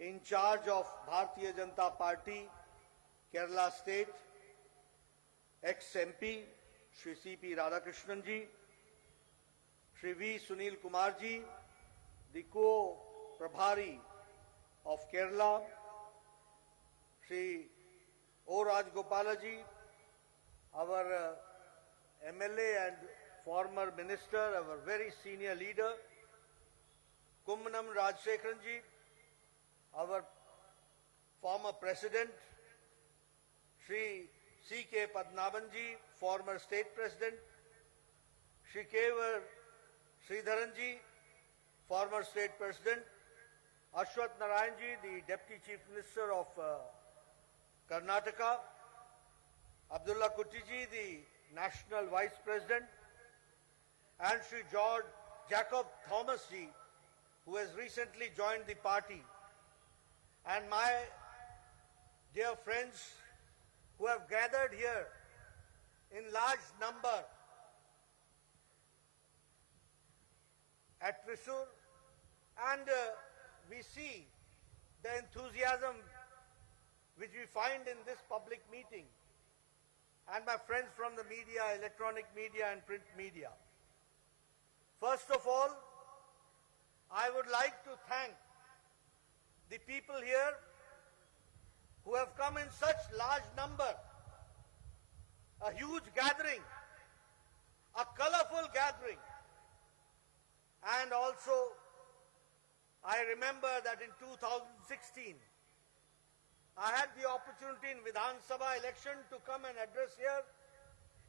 in charge of Bharatiya Janata Party, Kerala State, ex-MP, Shri C.P. Radhakrishnan ji, Shri V. Sunil Kumar ji, the co-Prabhari of Kerala, Shri O. Rajgopala ji, our MLA and former minister, our very senior leader, Kummanam Rajshekharan ji, our former president, Shri C.K. Padmanabhan ji, former state president, Shri K.V. Sridharan ji, former state president, Ashwath Narayan ji, the deputy chief minister of Karnataka, Abdullah Kutti ji, the national vice president, and Shri George Jacob Thomas ji, who has recently joined the party, and my dear friends who have gathered here in large number at Thrissur, and we see the enthusiasm which we find in this public meeting, and my friends from the media, electronic media and print media. First of all, I would like to thank the people here who have come in such large number, a huge gathering, a colorful gathering. And also, I remember that in 2016, I had the opportunity in Vidhan Sabha election to come and address here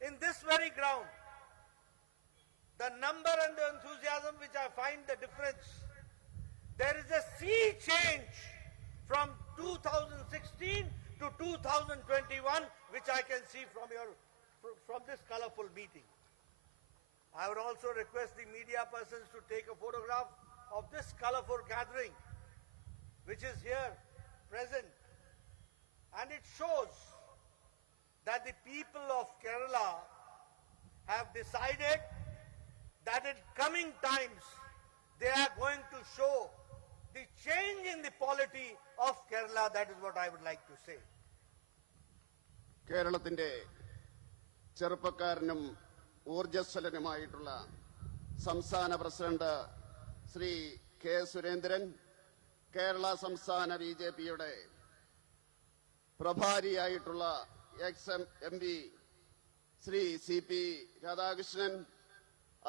in this very ground. The number and the enthusiasm which I find the difference. There is a sea change from 2016 to 2021, which I can see from this colorful meeting. I would also request the media persons to take a photograph of this colorful gathering, which is here present. And it shows that the people of Kerala have decided that in coming times they are going to show the change in the polity of Kerala. That is what I would like to say. കേരളത്തിന്റെ ചെറുപ്പക്കാരനും ഊർജ്ജസ്വലനുമായിട്ടുള്ള സംസ്ഥാന president Shri K Surendran, Kerala സംസ്ഥാന BJPയുടെ പ്രഭാരിയായിട്ടുള്ള എക്സ്-MP Shri C.P. Radhakrishnan,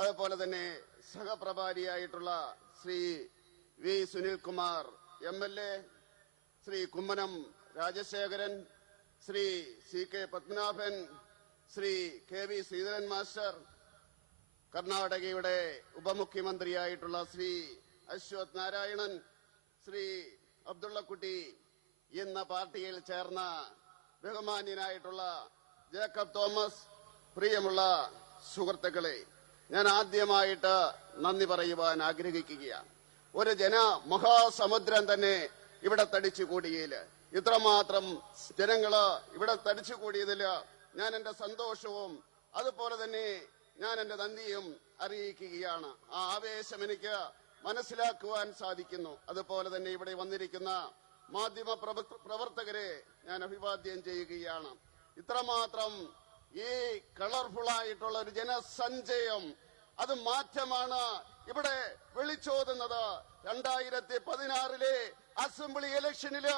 അതുപോലെ തന്നെ സഹപ്രഭാരിയായിട്ടുള്ള Shri V. Sunilkumar MLA, Shri Kummanam Rajasekharan, Shri C.K. Padmanabhan, Shri K.V. Sreedharan master, കർണാടകയുടെ ഉപമുഖ്യമന്ത്രിയായിട്ടുള്ള ശ്രീ അശ്വത് നാരായണൻ, ശ്രീ അബ്ദുള്ള കുട്ടി എന്ന പാർട്ടിയിൽ ചേർന്ന ബഹുമാന്യനായിട്ടുള്ള ജേക്കബ് തോമസ്, പ്രിയമുള്ള സുഹൃത്തുക്കളെ, ഞാൻ ആദ്യമായിട്ട് നന്ദി പറയുവാൻ ആഗ്രഹിക്കുകയാണ്. ഒരു ജനമഹാസമുദ്രം തന്നെ ഇവിടെ തടിച്ചുകൂടിയതിൽ, ഇത്രമാത്രം ജനങ്ങള് ഇവിടെ തടിച്ചുകൂടിയതിൽ ഞാൻ എന്റെ സന്തോഷവും അതുപോലെ തന്നെ ഞാൻ എന്റെ നന്ദിയും അറിയിക്കുകയാണ്. ആ ആവേശം എനിക്ക് മനസ്സിലാക്കുവാൻ സാധിക്കുന്നു. അതുപോലെ തന്നെ ഇവിടെ വന്നിരിക്കുന്ന മാധ്യമ പ്രവർത്തകരെ ഞാൻ അഭിവാദ്യം ചെയ്യുകയാണ്. ഇത്രമാത്രം ഈ കളർഫുള്ളായിട്ടുള്ള ഒരു ജനസഞ്ചയം, അത് മാറ്റമാണ് ഇവിടെ വിളിച്ചോതുന്നത്. 2016 അസംബ്ലി ഇലക്ഷനില്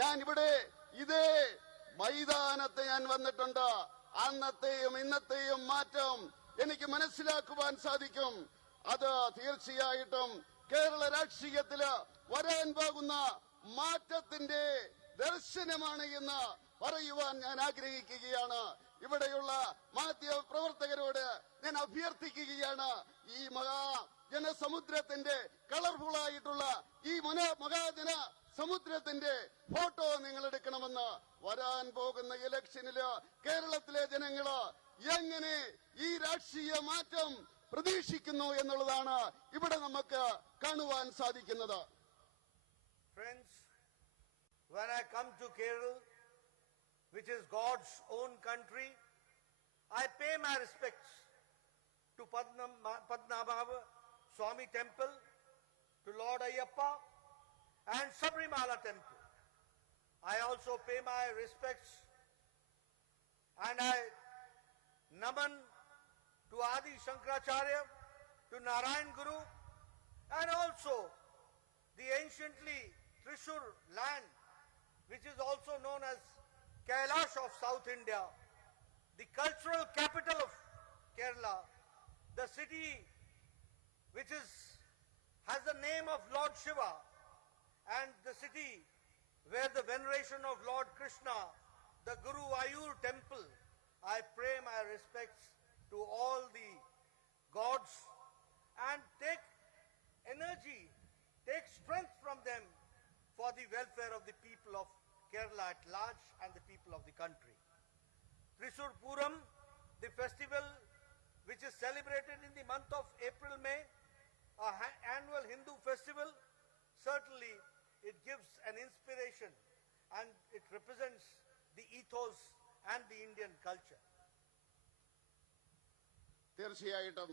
ഞാൻ ഇവിടെ ഇതേ മൈതാനത്ത് ഞാൻ വന്നിട്ടുണ്ട്. അന്നത്തെയും ഇന്നത്തെയും മാറ്റം എനിക്ക് മനസ്സിലാക്കുവാൻ സാധിക്കും. അത് തീർച്ചയായിട്ടും കേരള രാഷ്ട്രീയത്തില് വരാൻ പോകുന്ന മാറ്റത്തിന്റെ ദർശനമാണ് എന്ന് പറയുവാൻ ഞാൻ ആഗ്രഹിക്കുകയാണ്. ഇവിടെയുള്ള മാധ്യമ പ്രവർത്തകരോട് ഞാൻ അഭ്യർത്ഥിക്കുകയാണ്, ഈ ജനസമുദ്രത്തിന്റെ കളർഫുള്ളായിട്ടുള്ള ഈ മഹാജന സമുദ്രത്തിന്റെ ഫോട്ടോ നിങ്ങൾ എടുക്കണമെന്ന്. വരാൻ പോകുന്ന ഇലക്ഷനില് കേരളത്തിലെ ജനങ്ങള് എങ്ങനെ ഈ രാഷ്ട്രീയ മാറ്റം പ്രതീക്ഷിക്കുന്നു എന്നുള്ളതാണ് ഇവിടെ നമുക്ക് കാണുവാൻ സാധിക്കുന്നത്. Friends, when I come to Kerala, which is God's own country, I pay my respects to Padmanabha Swami Temple, to Lord Ayyappa and Sabrimala Krishna temple. I also pay my respects and I naman to Adi Shankaracharya, to Narayan Guru, and also the anciently Thrissur land, which is also known as Kailash of South India, the cultural capital of Kerala, the city which has the name of Lord Shiva, and the city where the veneration of Lord Krishna, the Guru Ayur temple. I pray my respects to all the gods and take energy, take strength from them for the welfare of the people of Kerala at large and the people of the country. Thrissur Puram, the festival which is celebrated in the month of April-May, an annual Hindu festival, certainly it gives an inspiration and it represents the ethos and the Indian culture. തീർച്ചയായിട്ടും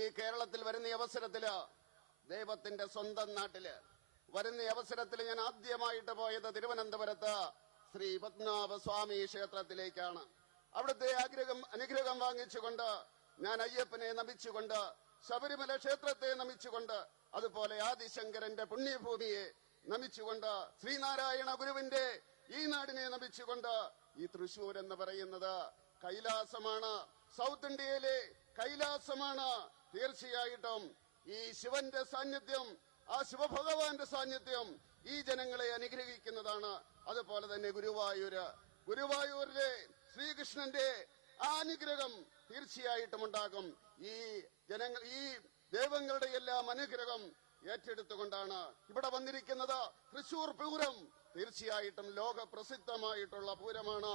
ഈ കേരളത്തിൽ വരുന്ന അവസരത്തില് ദൈവത്തിന്റെ സ്വന്തം നാട്ടില് വരുന്ന അവസരത്തിൽ ഞാൻ ആദ്യമായിട്ട് പോയത് തിരുവനന്തപുരത്ത് ശ്രീ പത്മനാഭ സ്വാമി ക്ഷേത്രത്തിലേക്കാണ്. അവിടുത്തെ അനുഗ്രഹം വാങ്ങിച്ചുകൊണ്ട് ഞാൻ അയ്യപ്പനെ നമിച്ചുകൊണ്ട്, ശബരിമല ക്ഷേത്രത്തെ നമിച്ചുകൊണ്ട്, അതുപോലെ ആദിശങ്കരന്റെ പുണ്യഭൂമിയെ നമിച്ചുകൊണ്ട്, ശ്രീനാരായണ ഗുരുവിന്റെ ഈ നാടിനെ നമിച്ചുകൊണ്ട്, ഈ തൃശൂർ എന്ന് പറയുന്നത് കൈലാസമാണ്, സൗത്ത് ഇന്ത്യയിലെ കൈലാസമാണ്. തീർച്ചയായിട്ടും ഈ ശിവന്റെ സാന്നിധ്യം, ആ ശിവഭഗവാന്റെ സാന്നിധ്യം ഈ ജനങ്ങളെ അനുഗ്രഹിക്കുന്നതാണ്. അതുപോലെ തന്നെ ഗുരുവായൂരിലെ ശ്രീകൃഷ്ണന്റെ ആ അനുഗ്രഹം തീർച്ചയായിട്ടും ഉണ്ടാകും. ഈ ദൈവങ്ങളുടെ എല്ലാം അനുഗ്രഹം ഏറ്റെടുത്തുകൊണ്ടാണ് ഇവിടെ വന്നിരിക്കുന്നത്. തൃശൂർ പൂരം തീർച്ചയായിട്ടും ലോക പ്രസിദ്ധമായിട്ടുള്ള പൂരമാണ്.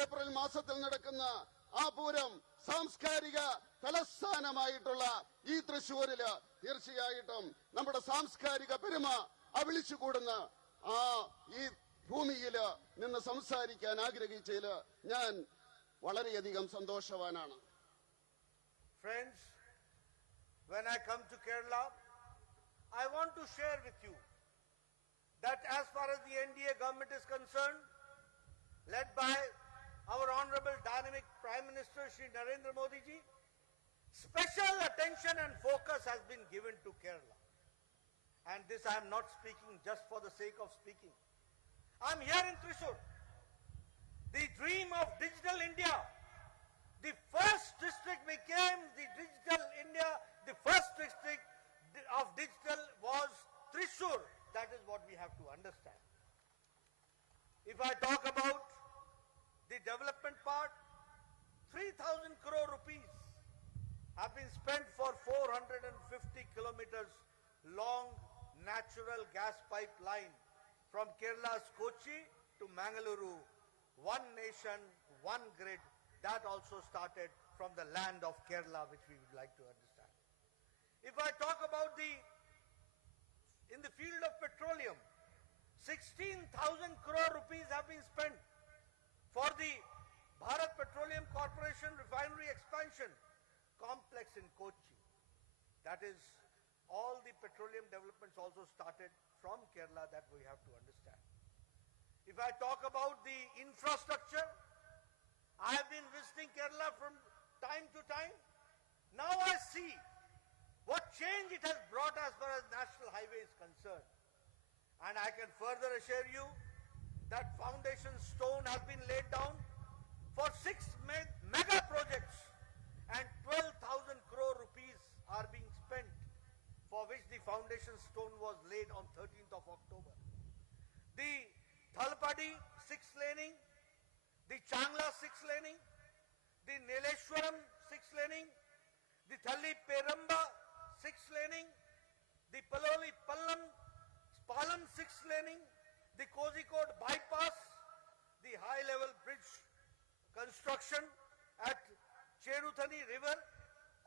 ഏപ്രിൽ മാസത്തിൽ നടക്കുന്ന ആ പൂരം സാംസ്കാരിക തലസ്ഥാനമായിട്ടുള്ള ഈ തൃശൂരില് തീർച്ചയായിട്ടും നമ്മുടെ സാംസ്കാരിക പെരുമ വിളിച്ചുകൂടുന്ന ഈ ഭൂമിയില് നിന്ന് സംസാരിക്കാൻ ആഗ്രഹിച്ചതില് ഞാൻ വളരെയധികം സന്തോഷവാനാണ്. Friends, when I come to Kerala, I want to share with you that as far as the NDA government is concerned, led by our Honorable Dynamic Prime Minister Shri Narendra Modi ji, special attention and focus has been given to Kerala. And this I am not speaking just for the sake of speaking. I am here in Thrissur. The dream of digital India. The first district became the digital India. The first district of digital was Thrissur. That is what we have to understand. If I talk about the development part, 3,000 crore rupees have been spent for 450 kilometers long natural gas pipeline from Kerala's Kochi to Mangaluru. One nation, one grid. That also started from the land of Kerala, which we would like to understand. If I talk about in the field of petroleum, 16,000 crore rupees have been spent for the Bharat Petroleum Corporation refinery expansion complex in Kochi. That is, all the petroleum developments also started from Kerala, that we have to understand. If I talk about the infrastructure, I have been visiting Kerala from time to time. Now I see what change it has brought as far as national highway is concerned. And I can further assure you that foundation stone has been laid down for 6 mega projects and 12,000 crore rupees are being spent, for which the foundation stone was laid on 13th of October. The Thalpadi 6-laning, the Changla 6-laning, the Nileshwaram 6-laning, the Thalli Peramba 6-laning, the Paloli Palam 6-laning, the Kozhikode bypass, the high-level bridge construction at Cheruthani River.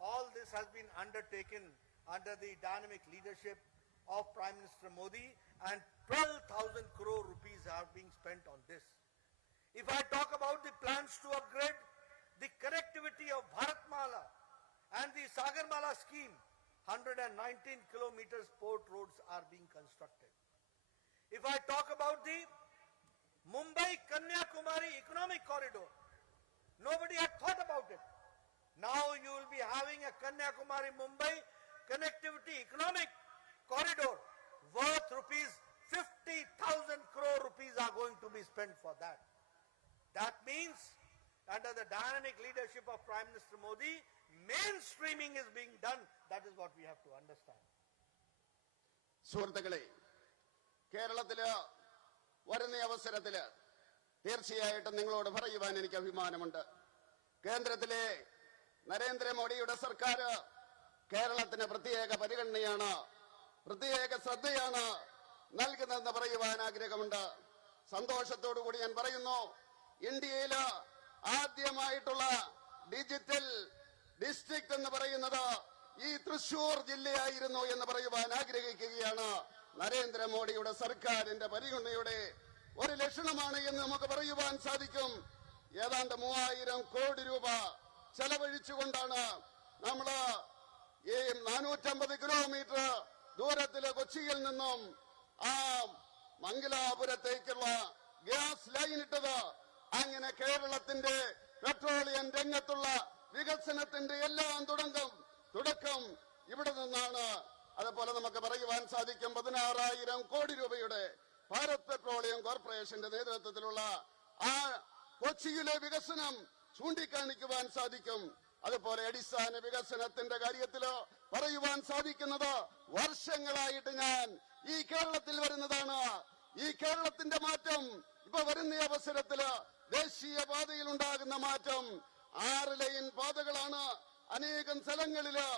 All this has been undertaken under the dynamic leadership of Prime Minister Modi, and 12,000 crore rupees are being spent on this. If I talk about the plans to upgrade the connectivity of Bharatmala and the Sagarmala scheme, 119 kilometers port roads are being constructed. If I talk about the Mumbai-Kanyakumari economic corridor, nobody had thought about it. Now you will be having a Kanyakumari-Mumbai connectivity economic corridor worth rupees 50,000 crore rupees are going to be spent for that. That means under the dynamic leadership of Prime Minister Modi, mainstreaming is being done. That is what we have to understand. സുഹൃത്തുക്കളെ, കേരളത്തില് വരുന്ന അവസരത്തില് തീർച്ചയായിട്ടും നിങ്ങളോട് പറയുവാൻ എനിക്ക് അഭിമാനമുണ്ട്. കേന്ദ്രത്തിലെ നരേന്ദ്രമോദിയുടെ സർക്കാർ കേരളത്തിന് പ്രത്യേക പരിഗണനയാണ്, പ്രത്യേക ശ്രദ്ധയാണ് നൽകുന്നതെന്ന് പറയുവാൻ ആഗ്രഹമുണ്ട്. സന്തോഷത്തോടുകൂടി ഞാൻ പറയുന്നു, ഇന്ത്യയില് ആദ്യമായിട്ടുള്ള ഡിജിറ്റൽ ഡിസ്ട്രിക്ട് എന്ന് പറയുന്നത് ഈ തൃശൂർ ജില്ലയായിരുന്നു എന്ന് പറയുവാൻ ആഗ്രഹിക്കുകയാണ്. നരേന്ദ്രമോദിയുടെ സർക്കാരിന്റെ പരിഗണനയുടെ ഒരു ലക്ഷണമാണ് എന്ന് നമുക്ക് പറയുവാൻ സാധിക്കും. ഏതാണ്ട് 3000 കോടി രൂപ ചെലവഴിച്ചുകൊണ്ടാണ് നമ്മള് ഈ 450 കിലോമീറ്റർ ദൂരത്തില് കൊച്ചിയിൽ നിന്നും ആ മംഗലാപുരത്തേക്കുള്ള ഗ്യാസ് ലൈൻ ഇട്ടത്. അങ്ങനെ കേരളത്തിന്റെ പെട്രോളിയം രംഗത്തുള്ള വികസനത്തിന്റെ എല്ലാം തുടക്കം ഇവിടെ നിന്നാണ്. അതുപോലെ നമുക്ക് പറയുവാൻ സാധിക്കും 16,000 കോടി രൂപയുടെ ഭാരത് പെട്രോളിയം കോർപ്പറേഷന്റെ നേതൃത്വത്തിലുള്ള ആ കൊച്ചിയിലെ വികസനം ചൂണ്ടിക്കാണിക്കുവാൻ സാധിക്കും. അതുപോലെ അടിസ്ഥാന വികസനത്തിന്റെ കാര്യത്തില് പറയുവാൻ സാധിക്കുന്നത്, വർഷങ്ങളായിട്ട് ഞാൻ ഈ കേരളത്തിൽ വരുന്നതാണ്. ഈ കേരളത്തിന്റെ മാറ്റം ഇപ്പൊ വരുന്ന അവസരത്തില് ദേശീയ പാതയിൽ ഉണ്ടാകുന്ന മാറ്റം 6 ലൈൻ പാതകളാണ് അനേകം സ്ഥലങ്ങളില്.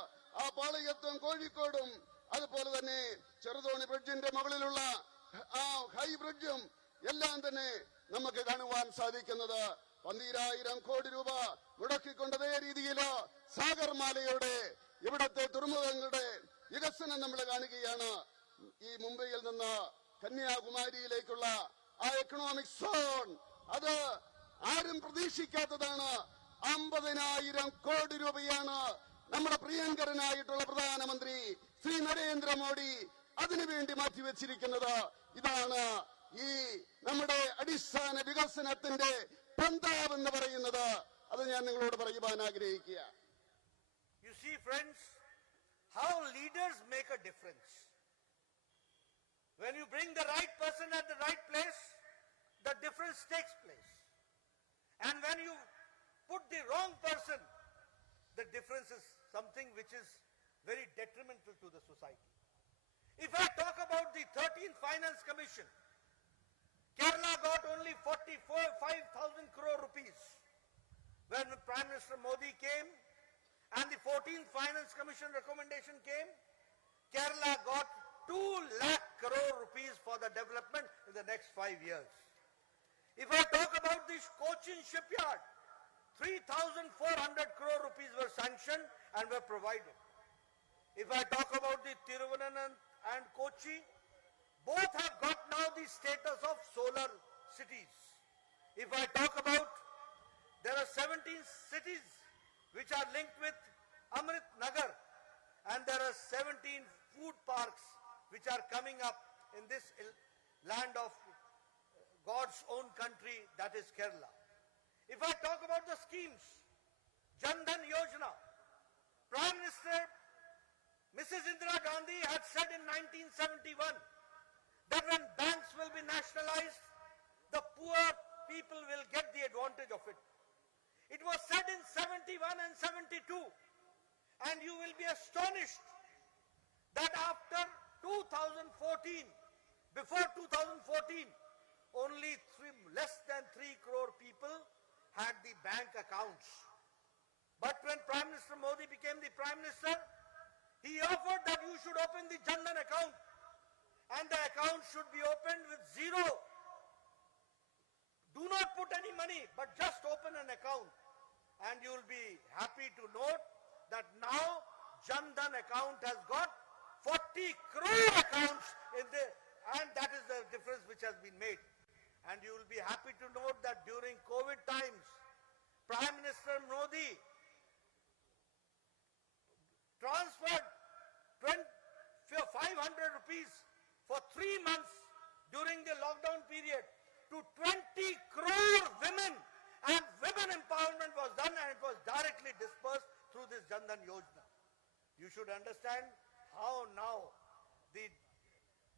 ആ പാളയത്തും കോഴിക്കോടും അതുപോലെ തന്നെ ചെറുതോണി ബ്രിഡ്ജിന്റെ മുകളിലുള്ള ആ ഹൈ ബ്രിഡ്ജും എല്ലാം തന്നെ നമുക്ക് കാണുവാൻ സാധിക്കുന്നത്. 12,000 കോടി രൂപ മുടക്കിക്കൊണ്ട് അതേ രീതിയില് സാഗർമാലയുടെ ഇവിടത്തെ തുറമുഖങ്ങളുടെ വികസനം നമ്മൾ കാണുകയാണ്. ഈ മുംബൈയിൽ നിന്ന് കന്യാകുമാരിയിലേക്കുള്ള ആ എക്കണോമിക് സോൺ, അത് ആരും പ്രതീക്ഷിക്കാത്തതാണ്. 50,000 കോടി രൂപയാണ് നമ്മുടെ പ്രിയങ്കരനായിട്ടുള്ള പ്രധാനമന്ത്രി ശ്രീ നരേന്ദ്രമോദി അതിനുവേണ്ടി മാറ്റിവെച്ചിരിക്കുന്നത്. ഇതാണ് ഈ നമ്മുടെ അടിസ്ഥാന വികസനത്തിന്റെ പന്താവെന്ന് പറയുന്നത്. അത് ഞാൻ നിങ്ങളോട് പറയുവാൻ ആഗ്രഹിക്കുക. You see, friends, how leaders make a difference. When you bring the right person at the right place, the difference takes place. And when you put the wrong person, the difference is something which is very detrimental to the society. If I talk about the 13th Finance Commission, Kerala got only 45,000 crore rupees. When Prime Minister Modi came and the 14th Finance Commission recommendation came, Kerala got 2 lakh crore rupees for the development in the next 5 years. If I talk about this Cochin shipyard, 3,400 crore rupees were sanctioned and were provided. If I talk about the Thiruvananthapuram and Kochi, both have got now the status of solar cities. If I talk about, there are 17 cities which are linked with Amrit Nagar, and there are 17 food parks which are coming up in this land of God's own country, that is Kerala. If I talk about the schemes, Jan Dhan Yojana, Prime Minister Mrs. Indira Gandhi had said in 1971 that when banks will be nationalized, the poor people will get the advantage of it. It was said in 71 and 72, and you will be astonished that after 2014, before 2014, only less than 3 crore people had the bank accounts. But when Prime Minister Modi became the Prime Minister, he offered that you should open the Jan Dhan account, and the account should be opened with zero. Do not put any money, but just open an account. And you will be happy to note that now Jan Dhan account has got 40 crore accounts in the, and that is the difference which has been made. And you will be happy to note that during COVID times, Prime Minister Modi transferred 500 rupees for 3 months during the lockdown period to 20 crore women, and women empowerment was done, and it was directly dispersed through this Jan Dhan Yojana. You should understand how now the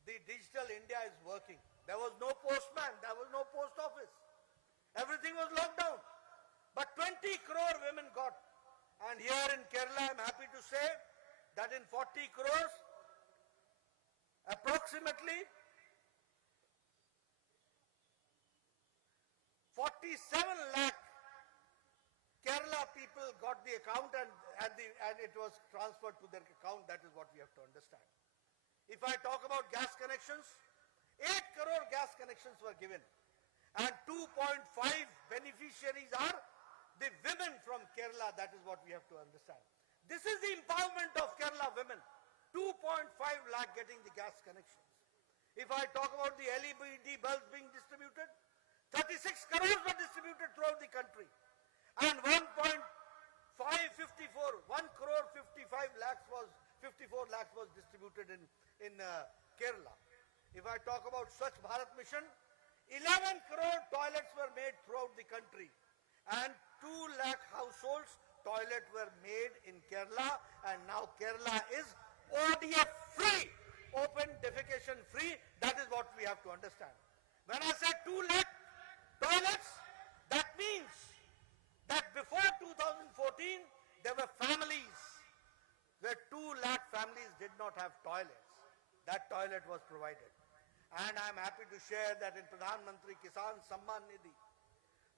digital India is working. There was no postman, there was no post office. Everything was locked down. But 20 crore women got. And here in Kerala, I'm happy to say that in 40 crores, approximately 47 lakh Kerala people got the account, and it was transferred to their account. That is what we have to understand. If I talk about gas connections, 8 crore gas connections were given, and 2.5 beneficiaries are the women from Kerala. That is what we have to understand. This is the empowerment of Kerala women. 2.5 lakh getting the gas connections. If I talk about the LED bulbs being distributed, 36 crores were distributed throughout the country, and 1 crore 54 lakhs was distributed in Kerala. If I talk about Swachh Bharat Mission, 11 crore toilets were made throughout the country, and 2 lakh households toilets were made in Kerala, and now Kerala is ODF free, open defecation free. That is what we have to understand. When I say 2 lakh toilets, that means that before 2014, there were families where 2 lakh families did not have toilets. That toilet was provided. And I'm happy to share that in Pradhan Mantri Kisan Samman Nidhi,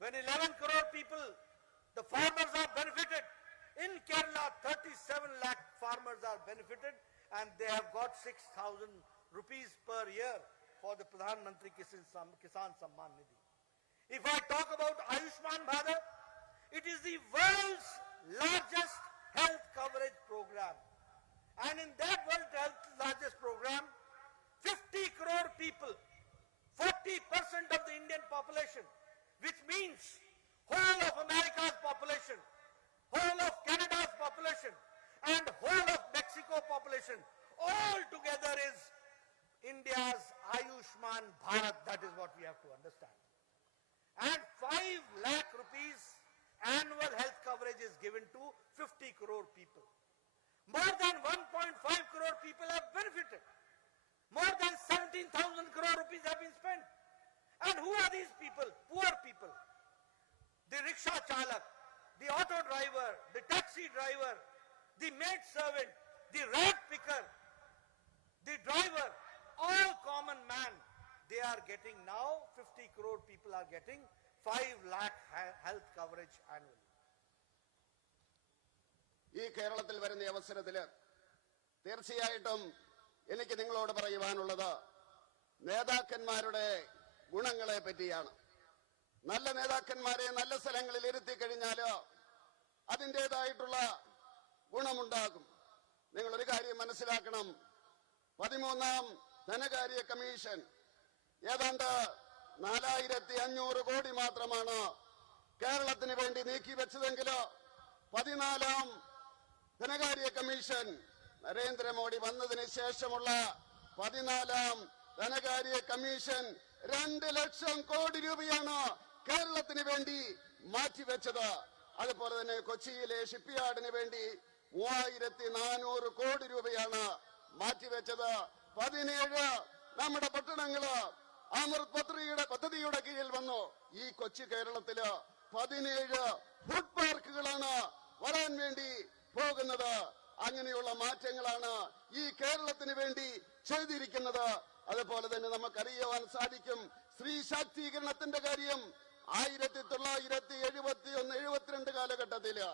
when 11 crore people, the farmers are benefited. In Kerala, 37 lakh farmers are benefited, and they have got 6,000 rupees per year for the Pradhan Mantri Kisan Samman Nidhi. If I talk about Ayushman Bharat, it is the world's largest health coverage program. And in that world's largest program, 50 crore people, 40% of the Indian population, which means whole of America's population, whole of Canada's population, and whole of Mexico population, all together is India's Ayushman Bharat. That is what we have to understand. And 5 lakh rupees annual health coverage is given to 50 crore people. More than 1.5 crore people have benefited. More than 17,000 crore rupees have been spent. And who are these people? Poor people. The rickshaw chalak, the auto driver, the taxi driver, the maid servant, the rag picker, the driver, all common man, they are getting now, 50 crore people are getting 5 lakh health coverage annually. ഈ കേരളത്തിൽ വരുന്ന അവസരത്തിൽ തീർച്ചയായിട്ടും എനിക്ക് നിങ്ങളോട് പറയുവാനുള്ളത് നേതാക്കന്മാരുടെ ഗുണങ്ങളെ പറ്റിയാണ്. നല്ല നേതാക്കന്മാരെ നല്ല സ്ഥലങ്ങളിൽ ഇരുത്തി കഴിഞ്ഞാൽ അതിൻ്റെതായിട്ടുള്ള ഗുണമുണ്ടാകും. നിങ്ങളൊരു കാര്യം മനസ്സിലാക്കണം. 13ാം ധനകാര്യ കമ്മീഷൻ ഏതാണ്ട് 4,500 കോടി മാത്രമാണ് കേരളത്തിന് വേണ്ടി നീക്കിവെച്ചതെങ്കിൽ 14ാം ധനകാര്യ കമ്മീഷൻ നരേന്ദ്രമോദി വന്നതിന് ശേഷമുള്ള 14ാം ധനകാര്യ കമ്മീഷൻ 2 ലക്ഷം കോടി രൂപയാണ് കേരളത്തിന് വേണ്ടി മാറ്റിവെച്ചത്. അതുപോലെ തന്നെ കൊച്ചിയിലെ ഷിപ്പ്യാർഡിന് വേണ്ടി 3,400 കോടി രൂപയാണ് മാറ്റിവെച്ചത്. 17 നമ്മുടെ പട്ടണങ്ങള് അമൃത് പദ്ധതിയുടെ കീഴിൽ വന്നു. ഈ കൊച്ചി കേരളത്തില് 17 ഫുഡ് പാർക്കുകളാണ് വരാൻ വേണ്ടി പോകുന്നത്. അങ്ങനെയുള്ള മാറ്റങ്ങളാണ് ഈ കേരളത്തിന് വേണ്ടി ചെയ്തിരിക്കുന്നത്. അതുപോലെ തന്നെ നമുക്കറിയുവാൻ സാധിക്കും സ്ത്രീ ശാക്തീകരണത്തിന്റെ കാര്യം 1971-72 കാലഘട്ടത്തില്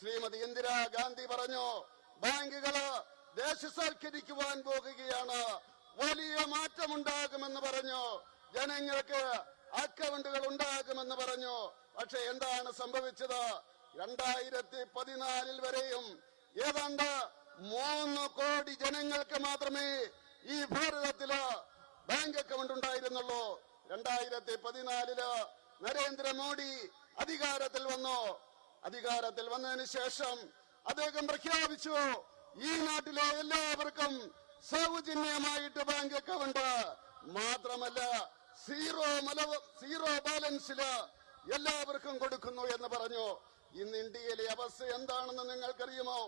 ശ്രീമതി ഇന്ദിരാഗാന്ധി പറഞ്ഞു, ബാങ്കുകള് ദേശസാൽക്കരിക്കുവാൻ പോകുകയാണ്, വലിയ മാറ്റമുണ്ടാകുമെന്ന് പറഞ്ഞു, ജനങ്ങൾക്ക് അക്കൗണ്ടുകൾ ഉണ്ടാകുമെന്ന് പറഞ്ഞു. പക്ഷെ എന്താണ് സംഭവിച്ചത്? 2014 വരെയും ഏതാണ്ട് 3 കോടി ജനങ്ങൾക്ക് മാത്രമേ ഈ ഭാരതത്തില് ബാങ്ക് അക്കൗണ്ട് ഉണ്ടായിരുന്നുള്ളൂ. 2014 നരേന്ദ്രമോദി അധികാരത്തിൽ വന്നു. അധികാരത്തിൽ വന്നതിന് ശേഷം അദ്ദേഹം പ്രഖ്യാപിച്ചു, ഈ നാട്ടിലെ എല്ലാവർക്കും സൗജന്യമായിട്ട് ബാങ്ക് അക്കൗണ്ട് മാത്രമല്ല സീറോ ബാലൻസില് എല്ലാവർക്കും കൊടുക്കുന്നു എന്ന് പറഞ്ഞു. ഇന്ന് ഇന്ത്യയിലെ അവസ്ഥ എന്താണെന്ന് നിങ്ങൾക്കറിയുമോ?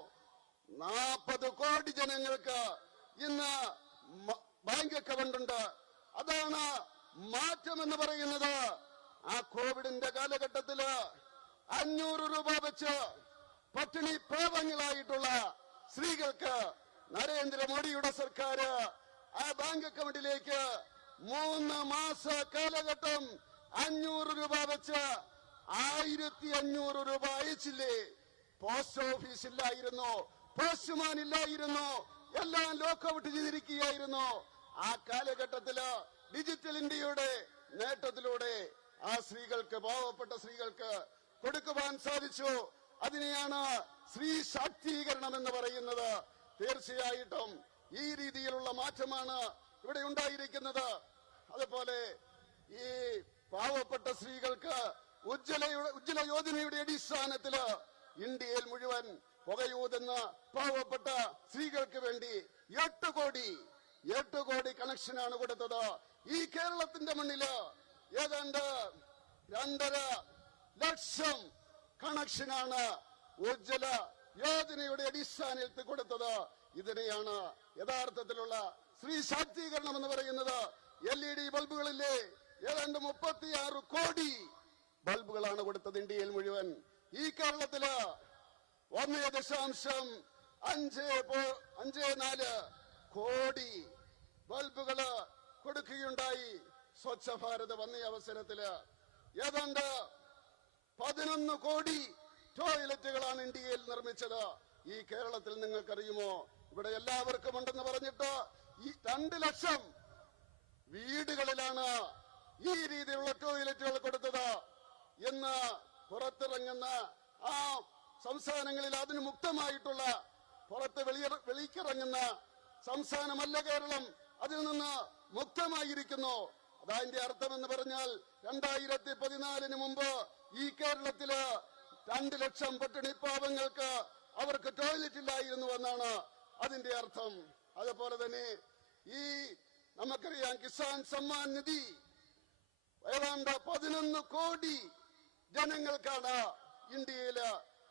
40 കോടി ജനങ്ങൾക്ക് ഇന്ന് ബാങ്ക് അക്കൗണ്ട് ഉണ്ട്. അതാണ് മാറ്റം എന്ന് പറയുന്നത്. ആ കോവിഡിന്റെ കാലഘട്ടത്തില് 500 രൂപ വെച്ച് പട്ടിണി പാവങ്ങളായിട്ടുള്ള സ്ത്രീകൾക്ക് നരേന്ദ്രമോദിയുടെ സർക്കാർ ആ ബാങ്ക് അക്കൗണ്ടിലേക്ക് 3 മാസ കാലഘട്ടം 500 രൂപ വെച്ച് 1500 രൂപ അയച്ചില്ലേ? പോസ്റ്റ് ഓഫീസ് ഇല്ലായിരുന്നു, പോസ്റ്റ്മാൻ ഇല്ലായിരുന്നു, എല്ലാം ലോക്കൌട്ട് ചെയ്തിരിക്കുകയായിരുന്നു. ആ കാലഘട്ടത്തില് ഡിജിറ്റൽ ഇന്ത്യയുടെ നേട്ടത്തിലൂടെ ആ സ്ത്രീകൾക്ക്, പാവപ്പെട്ട സ്ത്രീകൾക്ക് കൊടുക്കുവാൻ സാധിച്ചു. അതിനെയാണ് സ്ത്രീ ശാക്തീകരണം എന്ന് പറയുന്നത്. തീർച്ചയായിട്ടും ഈ രീതിയിലുള്ള മാറ്റമാണ് ഇവിടെ ഉണ്ടായിരിക്കുന്നത്. അതുപോലെ ഈ പാവപ്പെട്ട സ്ത്രീകൾക്ക് ഉജ്ജ്വല യോജനയുടെ അടിസ്ഥാനത്തില് ഇന്ത്യയിൽ മുഴുവൻ പുകയൂതുന്ന പാവപ്പെട്ട സ്ത്രീകൾക്ക് വേണ്ടി 8 കോടി കണക്ഷനാണ് കൊടുത്തത്. ഈ കേരളത്തിന്റെ മണ്ണില് ഏതാണ്ട് 2.5 ലക്ഷം കണക്ഷനാണ് ഉജ്ജ്വല യോജനയുടെ അടിസ്ഥാനത്തിൽ കൊടുത്തത്. ഇതിനെയാണ് യഥാർത്ഥത്തിലുള്ള സ്ത്രീ ശാക്തീകരണം എന്ന് പറയുന്നത്. LED ബൾബുകളില്ലേ? ഏതാണ്ട് 36 കോടി ബൾബുകളാണ് കൊടുത്തത് ഇന്ത്യയിൽ മുഴുവൻ. ഈ കേരളത്തില് 1.54 കോടി ബൾബുകള് കൊടുക്കുകയുണ്ടായി. സ്വച്ഛ ഭാരത് വന്ന അവസരത്തില് ഏതാണ്ട് 11 കോടി ടോയ്ലറ്റുകളാണ് ഇന്ത്യയിൽ നിർമ്മിച്ചത്. ഈ കേരളത്തിൽ നിങ്ങൾക്കറിയുമോ? ഇവിടെ എല്ലാവർക്കും ഉണ്ടെന്ന് പറഞ്ഞിട്ട് ഈ 2 ലക്ഷം വീടുകളിലാണ് ഈ രീതിയിലുള്ള ടോയ്ലറ്റുകൾ കൊടുത്തത്. ഇന്ന് പുറത്തിറങ്ങുന്ന ആ സംസ്ഥാനങ്ങളിൽ അതിന് മുക്തമായിട്ടുള്ള, പുറത്ത് വെളിക്കിറങ്ങുന്ന സംസ്ഥാനമല്ല കേരളം. അതിൽ നിന്ന് മുക്തമായിരിക്കുന്നു. അതിന്റെ അർത്ഥമെന്ന് പറഞ്ഞാൽ 2014 മുമ്പ് ഈ കേരളത്തില് 2 ലക്ഷം പട്ടിണി പാവങ്ങൾക്ക് അവർക്ക് ടോയ്ലറ്റ് ഇല്ലായിരുന്നു എന്നാണ് അതിന്റെ അർത്ഥം. അതുപോലെ തന്നെ ഈ നമുക്കറിയാം കിസാൻ സമ്മാൻ നിധി ഏതാണ്ട് 11 കോടി ജനങ്ങൾക്കാണ് ഇന്ത്യയില്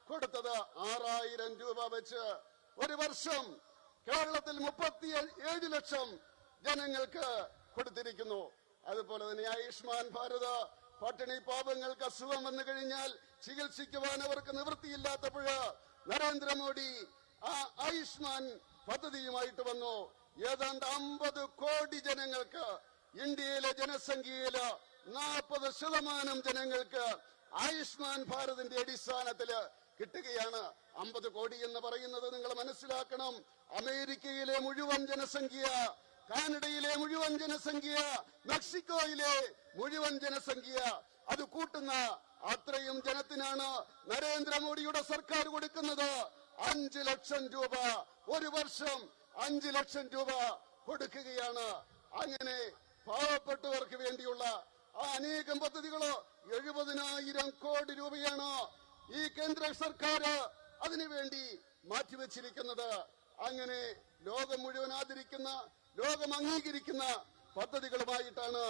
കൊടുത്തത്. 6000 രൂപ വെച്ച് ഒരു വർഷം കേരളത്തിൽ 37 ലക്ഷം ജനങ്ങൾക്ക് കൊടുത്തിരിക്കുന്നു. അതുപോലെ തന്നെ ആയുഷ്മാൻ ഭാരത്, പട്ടിണി പാവങ്ങൾക്ക് അസുഖം വന്നു കഴിഞ്ഞാൽ ചികിത്സിക്കുവാൻ അവർക്ക് നിവൃത്തിയില്ലാത്തപ്പോൾ നരേന്ദ്രമോദി ആ ആയുഷ്മാൻ പദ്ധതിയുമായിട്ട് വന്നു. ഏതാണ്ട് 50 കോടി ജനങ്ങൾക്ക്, ഇന്ത്യയിലെ ജനസംഖ്യയില് 40% ജനങ്ങൾക്ക് ആയുഷ്മാൻ ഭാരതിന്റെ അടിസ്ഥാനത്തില് കിട്ടുകയാണ്. 50 കോടി എന്ന് പറയുന്നത് നിങ്ങൾ മനസ്സിലാക്കണം. അമേരിക്കയിലെ മുഴുവൻ ജനസംഖ്യ, കാനഡയിലെ മുഴുവൻ ജനസംഖ്യ, മെക്സിക്കോയിലെ മുഴുവൻ ജനസംഖ്യ, അത് കൂട്ടുന്ന അത്രയും ജനത്തിനാണ് നരേന്ദ്രമോദിയുടെ സർക്കാർ കൊടുക്കുന്നത് 5 ലക്ഷം രൂപ. ഒരു വർഷം 5 ലക്ഷം രൂപ കൊടുക്കുകയാണ്. അങ്ങനെ പാവപ്പെട്ടവർക്ക് വേണ്ടിയുള്ള ആ അനേകം പദ്ധതികള് 70,000 കോടി രൂപയാണ് ഈ കേന്ദ്ര സർക്കാർ അതിനുവേണ്ടി മാറ്റിവെച്ചിരിക്കുന്നത്. അങ്ങനെ ലോകം മുഴുവൻ ആദരിക്കുന്ന, ലോകം അംഗീകരിക്കുന്ന പദ്ധതികളുമായിട്ടാണ്,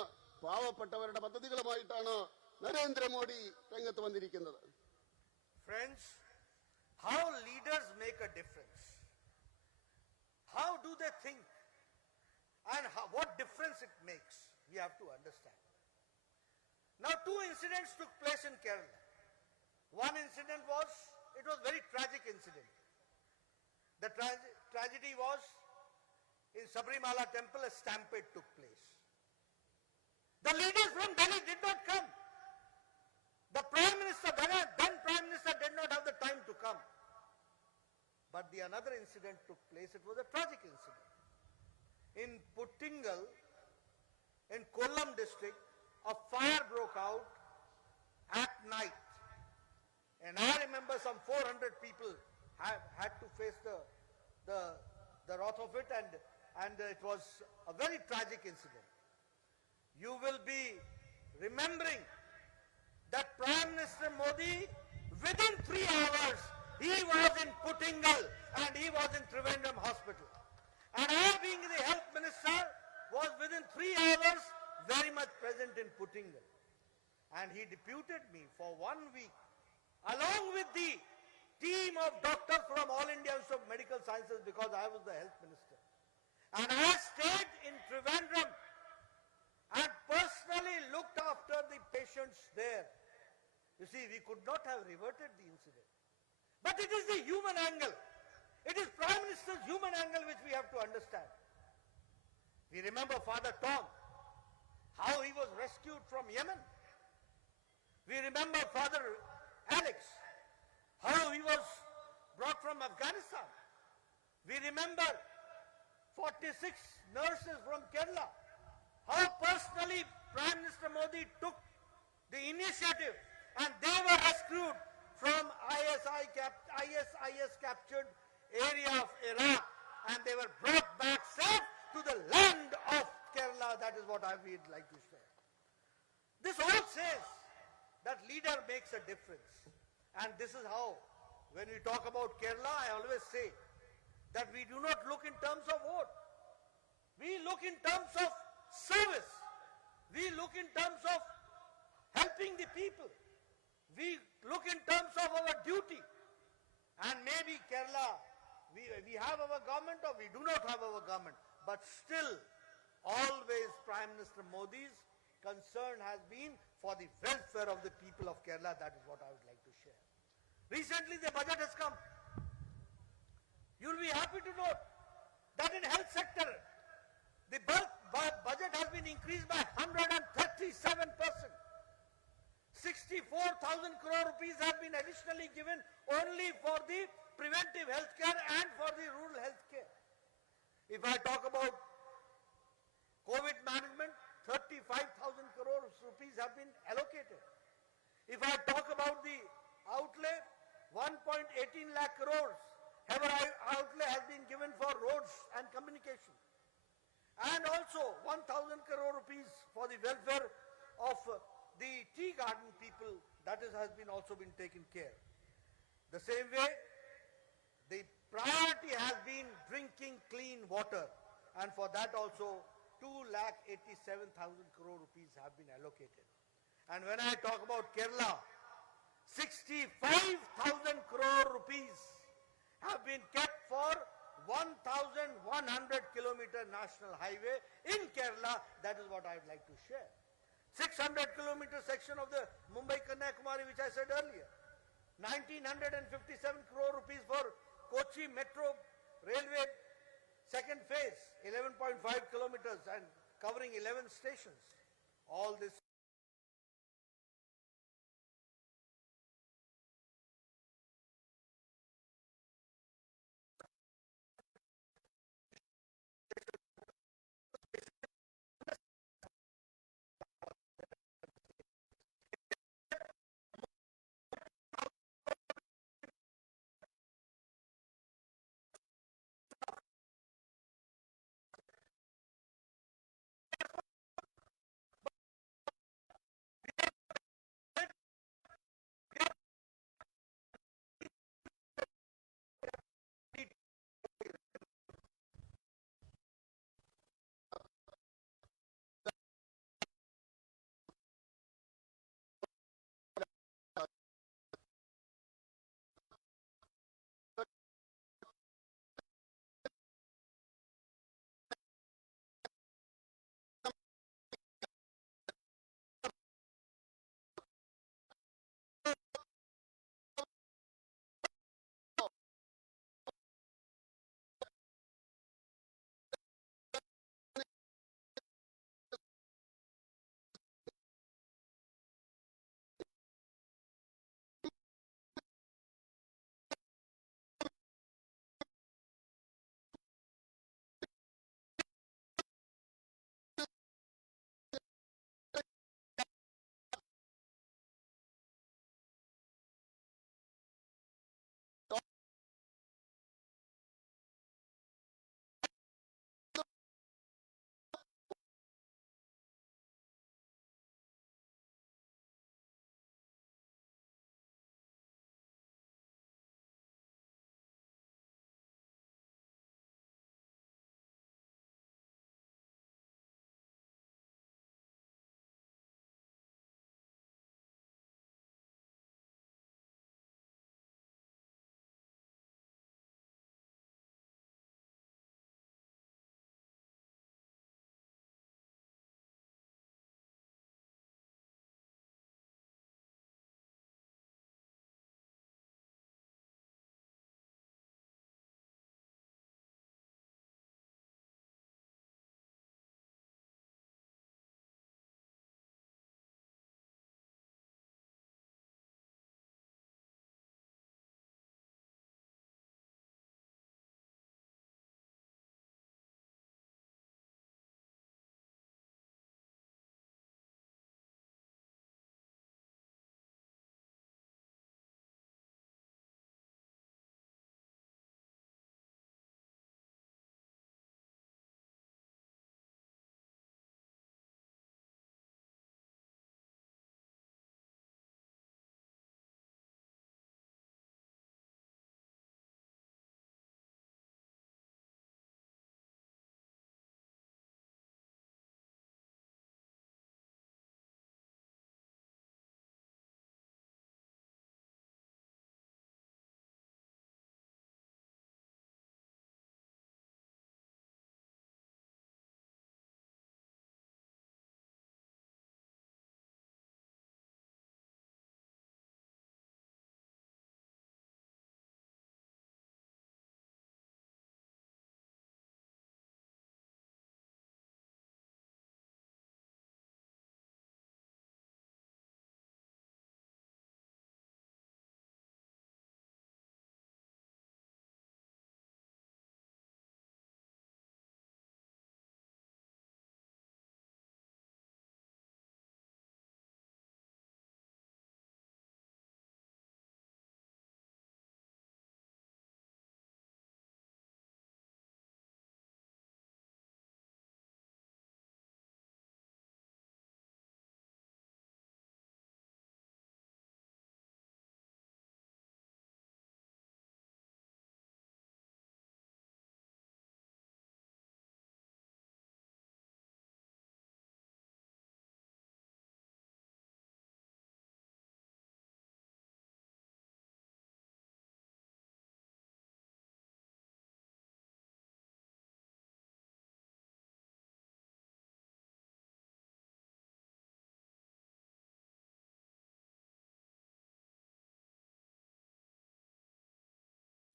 പാവപ്പെട്ടവരുടെ പദ്ധതികളുമായിട്ടാണ് നരേന്ദ്രമോദി രംഗത്ത് വന്നിരിക്കുന്നത്. Friends, how leaders make a difference? How do they think? And what difference it makes? We have to understand. Now 2 incidents took place in Kerala. One incident was, it was very tragic incident. The tragedy was in Sabrimala temple, a stampede took place. The leaders from Delhi did not come. The Prime Minister, then Prime Minister did not have the time to come. But the another incident took place. It was a tragic incident. In Puttingal, in Kollam district, a fire broke out at night. And I remember some 400 people had to face the wrath of it, and it was a very tragic incident. You will be remembering that Prime Minister Modi, within 3 hours, he was in Puttingal and he was in Trivandrum Hospital. And I, being the health minister, was within 3 hours very much present in Puttingal. And he deputed me for 1 week, along with the team of doctors from All India Institute of Medical Sciences, because I was the health minister. And I stayed in Trivandrum and personally looked after the patients there. You see, we could not have reverted the incident. But it is the human angle. It is Prime Minister's human angle which we have to understand. We remember Father Tom, how he was rescued from Yemen. We remember Father Alex, how he was brought from Afghanistan. We remember 46 nurses from Kerala, how personally Prime Minister Modi took the initiative and they were rescued from ISIS captured area of Iraq, and they were brought back safe to the land of Kerala. That is what I would like to say. This all says that leader makes a difference. And this is how, when we talk about Kerala, I always say that we do not look in terms of vote. We look in terms of service. We look in terms of helping the people. We look in terms of our duty. And maybe Kerala, we have our government or we do not have our government. But still, always Prime Minister Modi's concern has been for the welfare of the people of Kerala. That is what I would like to share. Recently the budget has come. You will be happy to note that in health sector, the budget has been increased by 137%. 64,000 crore rupees have been additionally given only for the preventive health care and for the rural health care. If I talk about COVID management, 35,000 crore rupees have been allocated. If I talk about the outlay, 1.18 lakh crores outlay has been given for roads and communication. And also 1,000 crore rupees for the welfare of the tea garden people, that has been also been taken care. The same way, the priority has been drinking clean water, and for that also 2,87,000 crore rupees have been allocated. And when I talk about Kerala, 65,000 crore rupees have been kept for 1,100 kilometer national highway in Kerala. That is what I would like to share. 600 kilometer section of the Mumbai-Kanyakumari, which I said earlier. 1,957 crore rupees for Kochi Metro Railway second phase, 11.5 kilometers and covering 11 stations. All this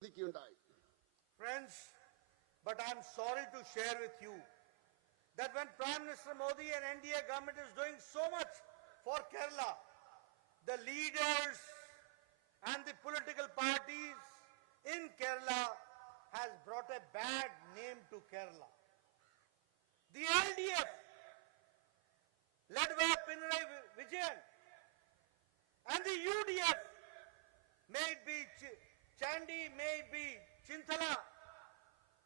വിധിക്കുകയുണ്ടായി. Friends, but I'm sorry to share with you that when Prime Minister Modi and NDA government is doing so much for Kerala, the leaders and the political parties in Kerala has brought a bad name to Kerala. The LDF, led by Pinarayi Vijayan, and the UDF, may it be Chandi, may it be Chintala,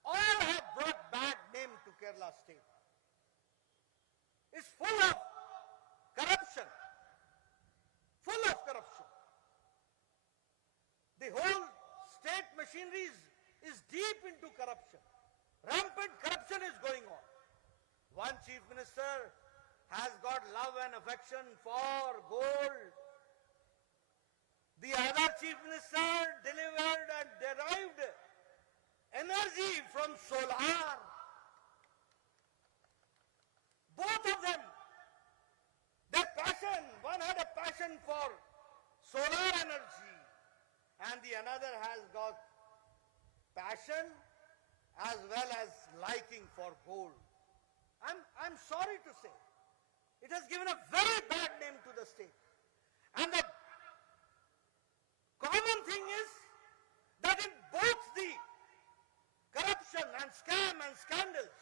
all have brought bad name to Kerala state. It's full of corruption. Full of corruption. The whole state machinery is deep into corruption. Rampant corruption is going on. One chief minister has got love and affection for gold. The other chief minister delivered and derived energy from solar. Both of them, their passion, one had a passion for solar energy and the another has got passion as well as liking for gold. I'm sorry to say, it has given a very bad name to the state. And the common thing is that in both the corruption and scam and scandals,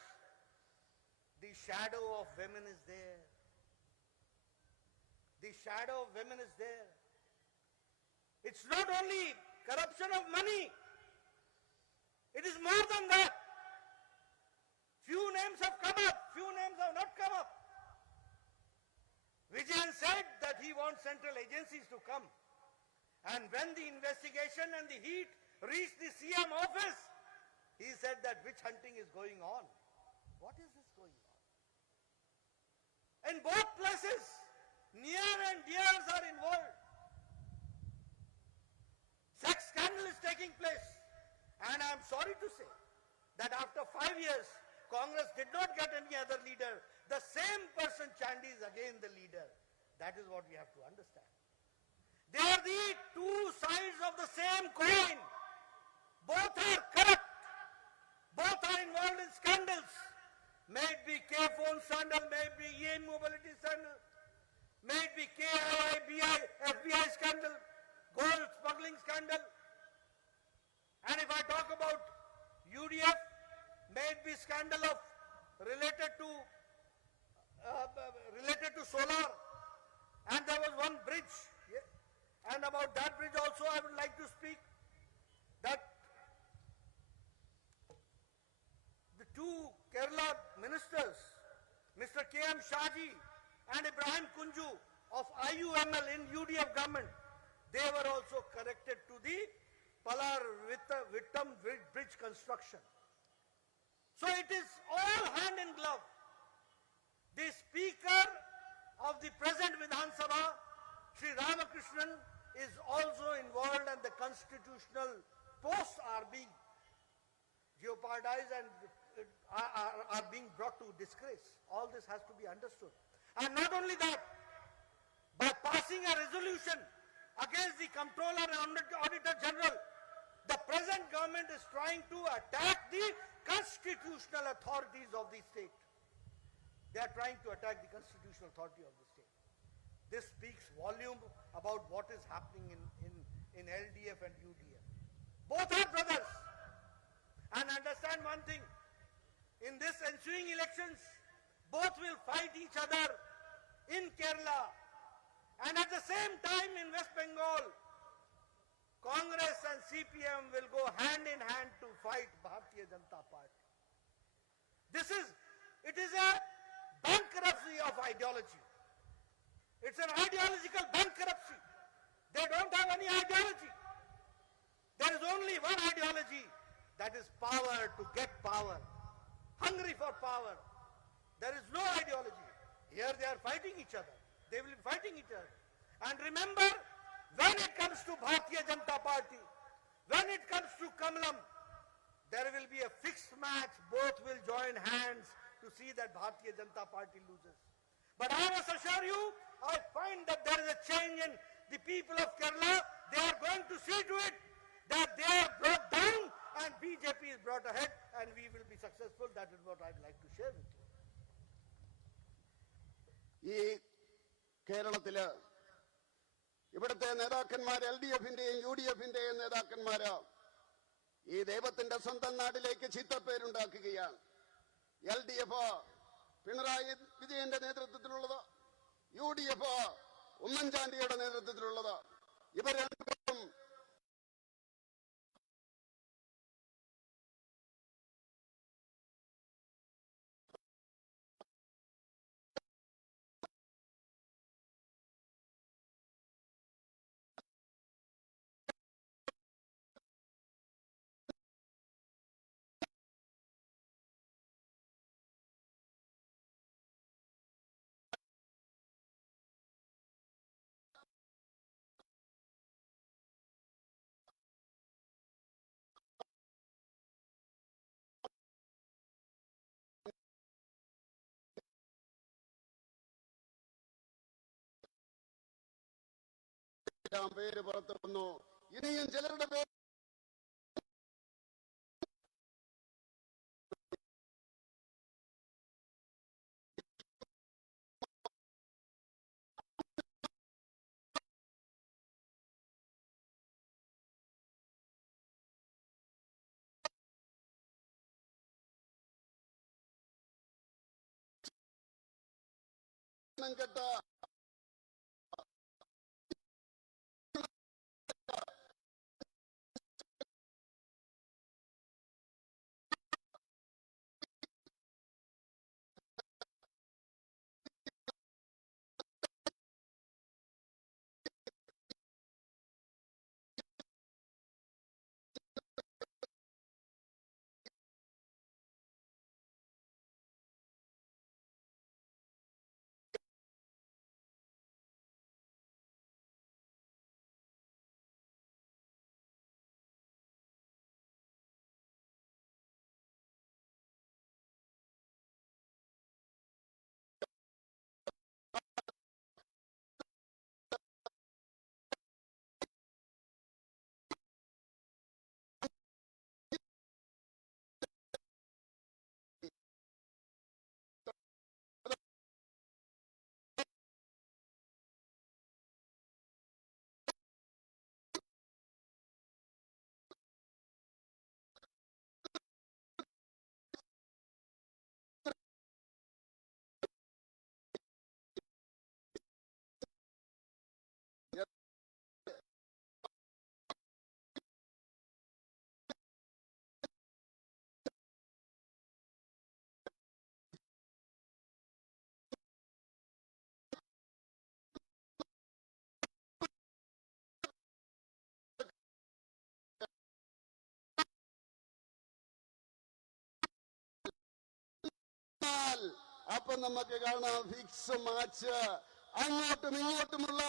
the shadow of women is there. The shadow of women is there. It's not only corruption of money. It is more than that. Few names have come up, few names have not come up. Vijayan said that he wants central agencies to come. And when the investigation and the heat reached the CM office, he said that witch hunting is going on. What is this going on? In both places, near and dears are involved. Sex scandal is taking place. And I am sorry to say that after 5 years, Congress did not get any other leader. The same person, Chandi, is again the leader. That is what we have to understand. They are the two sides of the same coin. Both are corrupt. Both are involved in scandals. May it be K-phone scandal, may it be e-mobility scandal, may it be KII, FBI scandal, gold smuggling scandal. And if I talk about UDF, may it be scandal of related to solar. And there was one bridge. And about that bridge also I would like to speak. That the two Kerala ministers, Mr. K.M. Shaji and Ibrahim Kunju of IUML in UDF government, they were also connected to the Palar Vittam bridge construction. So it is all hand in glove. The Speaker of the present Vidhan Sabha, Shri Ramakrishnan, is also involved and the constitutional posts are being jeopardized and are being brought to disgrace. All this has to be understood. And not only that, by passing a resolution against the Comptroller and Auditor General, the present government is trying to attack the constitutional authorities of the state. They are trying to attack the constitutional authority of the state. This speaks volume about what is happening in LDF and UDF. Both are brothers. And understand one thing, in this ensuing elections, both will fight each other in Kerala. And at the same time in West Bengal, Congress and CPM will go hand in hand to fight Bharatiya Janata Party. It is a bankruptcy of ideology. It's an ideological bankruptcy. They don't have any ideology. There is only one ideology, that is power, to get power. Hungry for power. There is no ideology. Here they are fighting each other. They will be fighting each other. And remember, when it comes to Bharatiya Janata Party, when it comes to Kamalam, there will be a fixed match. Both will join hands to see that Bharatiya Janata Party loses. But I must assure you, I find that there is a change in the people of Kerala. They are going to see to it that they are brought down and BJP is brought ahead and we will be successful. That is what I'd like to share with you. ഈ കേരളത്തില് ഇവിടുത്തെ നേതാക്കന്മാർ LDF-ന്റെയും UDF-ന്റെയും നേതാക്കന്മാര് ഈ ദൈവത്തിന്റെ സ്വന്തം നാട്ടിലേക്ക് ചീത്തപ്പേരുണ്ടാക്കുകയാണ്. LDF പിണറായി വിജയന്റെ നേതൃത്വത്തിലുള്ളത്, UDF ഉമ്മൻചാണ്ടിയുടെ നേതൃത്വത്തിലുള്ളത്. ഇവർ രണ്ടുപേരും പേര് പുറത്തു വന്നു. ഇനിയും ചിലരുടെ പേര് കെട്ട അപ്പൊ നമുക്ക് കാണാം ഫിക്സ് മാച്ച് അങ്ങോട്ടും ഇങ്ങോട്ടുമുള്ള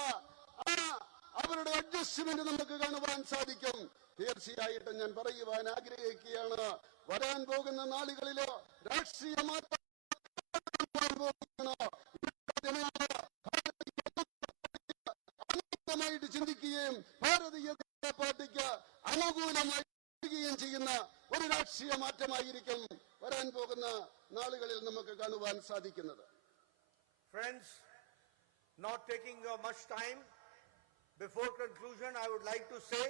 അവരുടെ അഡ്ജസ്റ്റ്മെന്റ് നമുക്ക് കാണുവാൻ സാധിക്കും. തീർച്ചയായിട്ടും ഞാൻ പറയുവാൻ ആഗ്രഹിക്കുകയാണ്, വരാൻ പോകുന്ന നാളുകളില് രാഷ്ട്രീയ മാറ്റം ചിന്തിക്കുകയും ഭാരതീയ ജനതാ പാർട്ടിക്ക് അനുകൂലമായി ചെയ്യുന്ന ഒരു രാഷ്ട്രീയ മാറ്റമായിരിക്കും വരാൻ പോകുന്ന നാളുകളിൽ നമുക്ക് കാണുവാൻ സാധിക്കുന്നത്. Friends, not taking much time, before conclusion I would like to say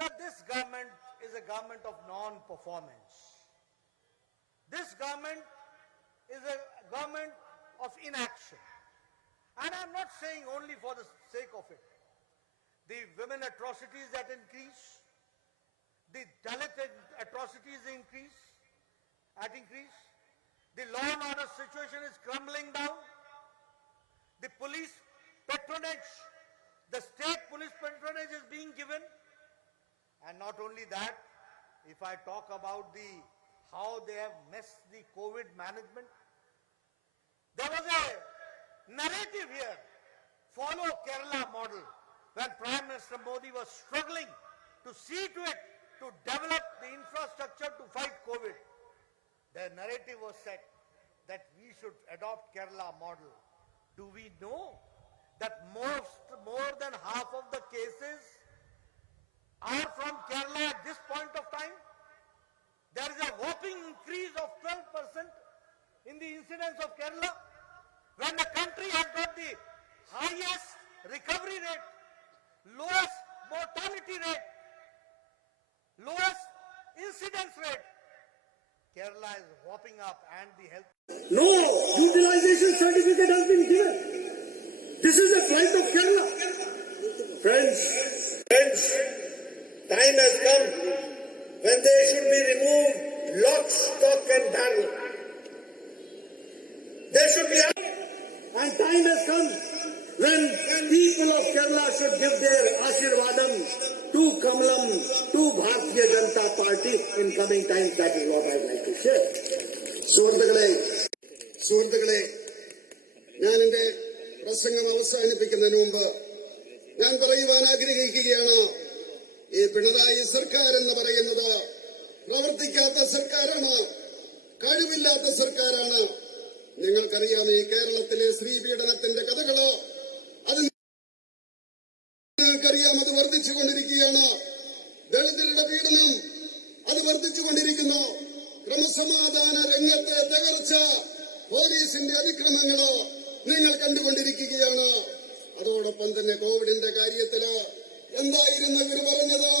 that this government is a government of non-performance. This government is a government of inaction. And I'm not saying only for the sake of it. The women atrocities that increase, the Dalit atrocities increase, the law and order situation is crumbling down, the police patronage, the state police patronage is being given, and not only that, if I talk about how they have messed the COVID management, there was a narrative here, follow Kerala model, when Prime Minister Modi was struggling to see to it, to develop the infrastructure to fight COVID. The narrative was set that we should adopt Kerala model. Do we know that more than half of the cases are from Kerala at this point of time. There is a whopping increase of 12% in the incidence of Kerala, when the country has got the highest recovery rate, lowest mortality rate, lowest incidence rate. Kerala is whopping up, and the health. No utilization certificate has been given. This is the plight of Kerala. Friends, time has come when they should be removed lock, stock and barrel. They should be, and time has come when people of Kerala should give their Ashirvadam to Kamalam, to Bharatiya Janata Party in coming times. That is what I would like to share. സുഹൃത്തുക്കളെ, ഞാൻ എന്റെ പ്രസംഗം അവസാനിപ്പിക്കുന്നതിന് മുമ്പ് ഞാൻ പറയുവാൻ ആഗ്രഹിക്കുകയാണ്, ഈ പിണറായി സർക്കാർ എന്ന് പറയുന്നത് പ്രവർത്തിക്കാത്ത സർക്കാരാണ്, കഴിവില്ലാത്ത സർക്കാരാണ്. നിങ്ങൾക്കറിയാം, ഈ കേരളത്തിലെ സ്ത്രീ പീഡനത്തിന്റെ കഥകളോ അത് നിങ്ങൾക്കറിയാം, അത് വർദ്ധിച്ചുകൊണ്ടിരിക്കുകയാണ്. ദളിതരുടെ പീഡനം അത് വർദ്ധിച്ചുകൊണ്ടിരിക്കുന്നു. ക്രമസമാധാന രംഗത്തെ തകർച്ച, പോലീസിന്റെ അതിക്രമങ്ങളോ നിങ്ങൾ കണ്ടുകൊണ്ടിരിക്കുകയാണ്. അതോടൊപ്പം തന്നെ കോവിഡിന്റെ കാര്യത്തില് എന്തായിരുന്നു ഇവർ പറഞ്ഞത്?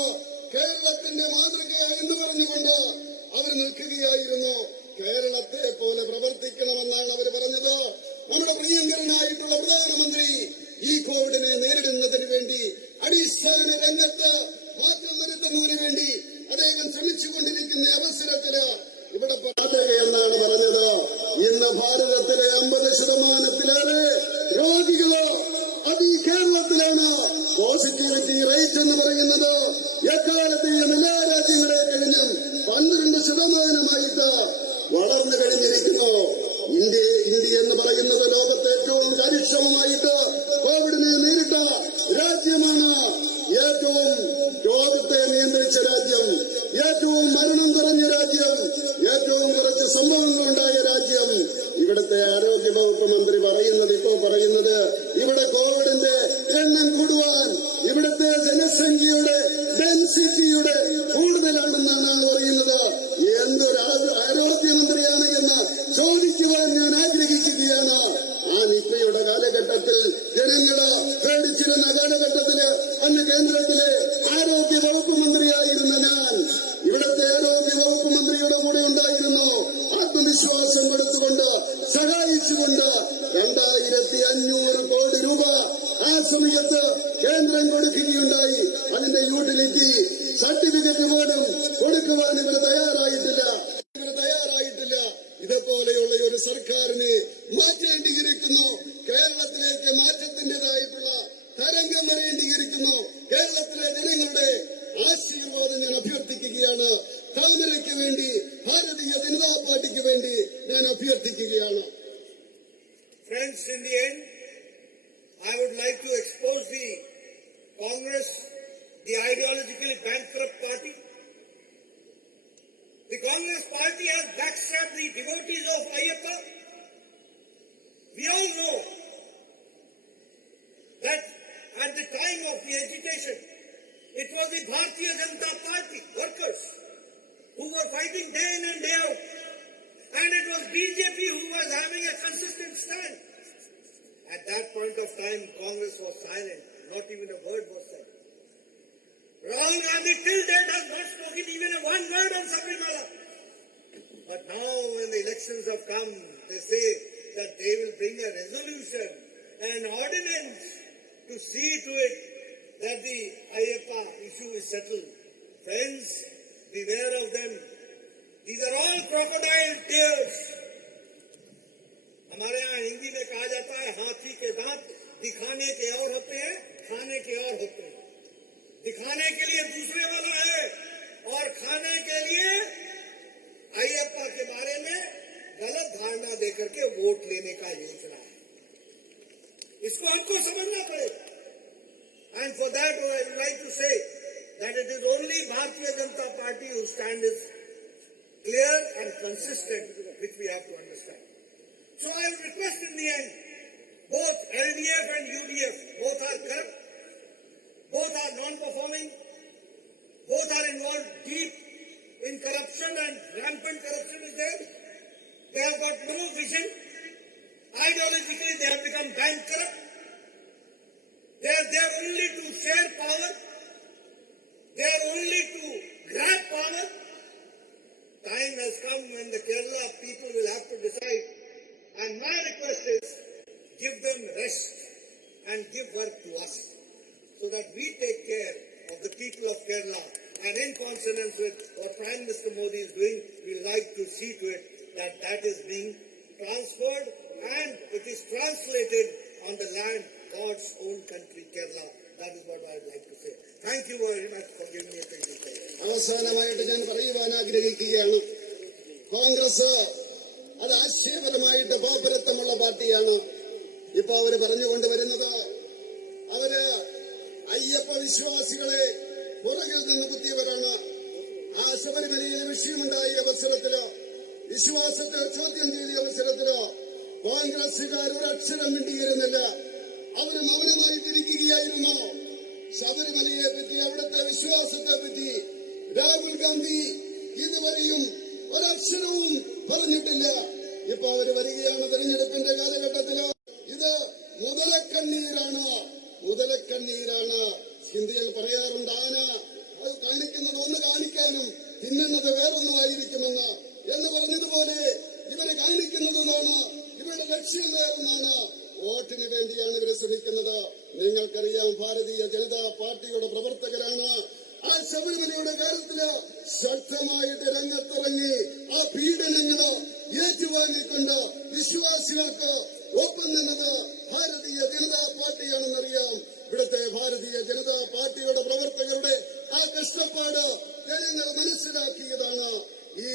കേരളത്തിന്റെ മാതൃക എന്ന് പറഞ്ഞുകൊണ്ട് അവർ നിൽക്കുകയായിരുന്നു. കേരളത്തെ പോലെ പ്രവർത്തിക്കണമെന്നാണ് അവർ പറഞ്ഞത്. നമ്മുടെ പ്രിയങ്കരനായിട്ടുള്ള പ്രധാനമന്ത്രി ഈ കോവിഡിനെ നേരിടുന്നതിന് വേണ്ടി അടിസ്ഥാന രംഗത്ത് മാറ്റം വരുത്തുന്നതിന് വേണ്ടി അദ്ദേഹം ശ്രമിച്ചുകൊണ്ടിരിക്കുന്ന അവസരത്തില് ഇവിടെ എന്നാണ് പറഞ്ഞത്. ഇന്ന് ഭാരതത്തിലെ 50% രോഗികളോ അത് ഈ കേരളത്തിലാണ്. പോസിറ്റിവിറ്റി റേറ്റ് എന്ന് പറയുന്നത് എക്കാലത്തെയും എല്ലാ രാജ്യങ്ങളെ കഴിഞ്ഞും 12% വളർന്നു കഴിഞ്ഞിരിക്കുന്നു. ഇന്ത്യ എന്ന് പറയുന്നത് ലോകത്തെ ഏറ്റവും കാര്യക്ഷമമായിട്ട് കോവിഡിനെ നേരിട്ട രാജ്യമാണ്. ഏറ്റവും രോഗത്തെ നിയന്ത്രിച്ച രാജ്യം, ഏറ്റവും മരണം കുറഞ്ഞ രാജ്യം, ഏറ്റവും കുറച്ച് സംഭവങ്ങൾ ഉണ്ടായ രാജ്യം. ഇവിടുത്തെ ആരോഗ്യ വകുപ്പ് മന്ത്രി പറയുന്നത് ഇവിടെ കോവിഡിന്റെ എണ്ണം കൂടുവാൻ ഇവിടുത്തെ ജനസംഖ്യയുടെ ഡെൻസിറ്റിയുടെ കൂടുതലാണെന്നാണ് പറയുന്നത്. എന്തൊരു ആരോഗ്യമന്ത്രിയാണ് എന്ന് ചോദിക്കുവാൻ ഞാൻ ആഗ്രഹിക്കുകയാണ്. ആ നിപ്പയുടെ കാലഘട്ടത്തിൽ ജനങ്ങള് പേടിച്ചിരുന്ന കാലഘട്ടത്തില് അന്ന് കേന്ദ്രത്തിലെ ആരോഗ്യ വകുപ്പ് മന്ത്രിയായിരുന്ന ഞാൻ ഇവിടുത്തെ ആരോഗ്യ വകുപ്പ് മന്ത്രിയുടെ കൂടെ ഉണ്ടായിരുന്നു. ആത്മവിശ്വാസം കൊടുത്തുകൊണ്ട് സഹായിച്ചുകൊണ്ട് 2500 കോടി രൂപ ആ സമയത്ത് കേന്ദ്രം കൊടുക്കുകയുണ്ടായി. അതിന്റെ യൂട്ടിലിറ്റി സർട്ടിഫിക്കറ്റ് പോലും കൊടുക്കുവാൻ ഇവർ തയ്യാറായിട്ടില്ല. ഇതുപോലെയുള്ള ഒരു സർക്കാരിനെ മാറ്റേണ്ടിയിരിക്കുന്നു. കേരളത്തിലേക്ക് മാറ്റത്തിന്റേതായിട്ടുള്ള തരംഗം വരേണ്ടിയിരിക്കുന്നു. കേരളത്തിലെ ജനങ്ങളുടെ ആശീർവാദം ഞാൻ അഭ്യർത്ഥിക്കുകയാണ്. താമരയ്ക്ക് വേണ്ടി, ഭാരതീയ ജനതാ പാർട്ടിക്ക് വേണ്ടി ഞാൻ അഭ്യർത്ഥിക്കുകയാണ്. Friends, in the end, I would like to expose the Congress, the ideologically bankrupt party. The Congress party has backstabbed the devotees of Ayyappa. We all know that at the time of the agitation, it was the Bharatiya Janata Party workers who were fighting day in and day out. And it was BJP who was having a consistent stand. At that point of time, Congress was silent. Not even a word was said. Rahul Gandhi till date has not spoken even one word on Sabrimala. But now when the elections have come, they say that they will bring a resolution and an ordinance to see to it that the Ayyappa issue is settled. Friends, beware of them. These are all crocodile tears. हमारे यहाँ हिंदी में कहा जाता है, हाथी के दांत दिखाने के और होते हैं, खाने के और होते हैं. दिखाने के लिए दूसरे वाला है और खाने के लिए अय्यप्पा के बारे में गलत धारणा देकर के वोट लेने का योजना है. इसको हमको समझना पड़ेगा. And for that I would like to say that it is only Bharatiya Janata Party whose stand is clear and consistent, which we have to understand. So I would request in the end, both LDF and UDF, both are corrupt, both are non-performing, involved deep in corruption and rampant corruption is there. They have got no vision. Ideologically, they have become bankrupt. They are there only to share power. They are only to grab power. Time has come when the Kerala people will have to decide. And my request is, give them rest and give work to us so that we take care of the people of Kerala. And in consonance with what Prime Minister Modi is doing, we like to see to it that that is being transferred and it is translated on the land, God's own country, Kerala. That is what I would like to say. Thank you very much for giving me a chance. അവസാനമായിട്ട് ഞാൻ പറയുവാൻ ആഗ്രഹിക്കുകയാണ്, കോൺഗ്രസ് അത് ആശയപരമായിട്ട് പാപ്പരത്വമുള്ള പാർട്ടിയാണ്. ഇപ്പൊ അവര് പറഞ്ഞുകൊണ്ടുവരുന്നത്, അവര് അയ്യപ്പ വിശ്വാസികളെ പുറകിൽ നിന്ന് കുത്തിയവരാണ്. ആ ശബരിമലയിലെ വിഷയമുണ്ടായ അവസരത്തിലോ വിശ്വാസത്തെ ചോദ്യം ചെയ്ത അവസരത്തിലോ കോൺഗ്രസുകാർ ഒരക്ഷരം മിണ്ടിയിരുന്നില്ല. അവര് മൗനമായിട്ടിരിക്കുകയായിരുന്നു. ശബരിമലയെ പറ്റി, അവിടുത്തെ വിശ്വാസത്തെ പറ്റി രാഹുൽ ഗാന്ധി ഇതുവരെയും ഒരക്ഷരവും പറഞ്ഞിട്ടില്ല. ഇപ്പൊ അവര് വരികയാണ് തെരഞ്ഞെടുപ്പിന്റെ കാലഘട്ടത്തില്. ഇത് മുതലക്കണ്ണീരാണ്, മുതലക്കണ്ണീരാണ്. ഹിന്ദിയിൽ പറയാറുണ്ട്, ആന അത് കാണിക്കുന്നത് ഒന്ന് കാണിക്കാനും തിന്നുന്നത് വേറൊന്നുമായിരിക്കുമെന്ന്. എന്ന് പറഞ്ഞതുപോലെ ഇവരെ കാണിക്കുന്നതെന്നാണ്, ഇവരുടെ ലക്ഷ്യം വേറെന്നാണ്. വോട്ടിന് വേണ്ടിയാണ് ഇവരെ ശ്രമിക്കുന്നത്. നിങ്ങൾക്കറിയാം, ഭാരതീയ ജനതാ പാർട്ടിയുടെ പ്രവർത്തകരാണ്. ആ ശബരിമലയുടെ കാര്യത്തില് ശക്തമായിട്ട് രംഗത്തിറങ്ങി ആ പീഡനങ്ങള് ഏറ്റുവാങ്ങിക്കൊണ്ട് വിശ്വാസികൾക്ക് ഒപ്പം നിന്നത് ഭാരതീയ ജനതാ പാർട്ടിയാണെന്നറിയാം. ഇവിടുത്തെ ഭാരതീയ ജനതാ പാർട്ടിയുടെ പ്രവർത്തകരുടെ ആ കഷ്ടപ്പാട് ജനങ്ങൾ മനസ്സിലാക്കിയതാണ്. ഈ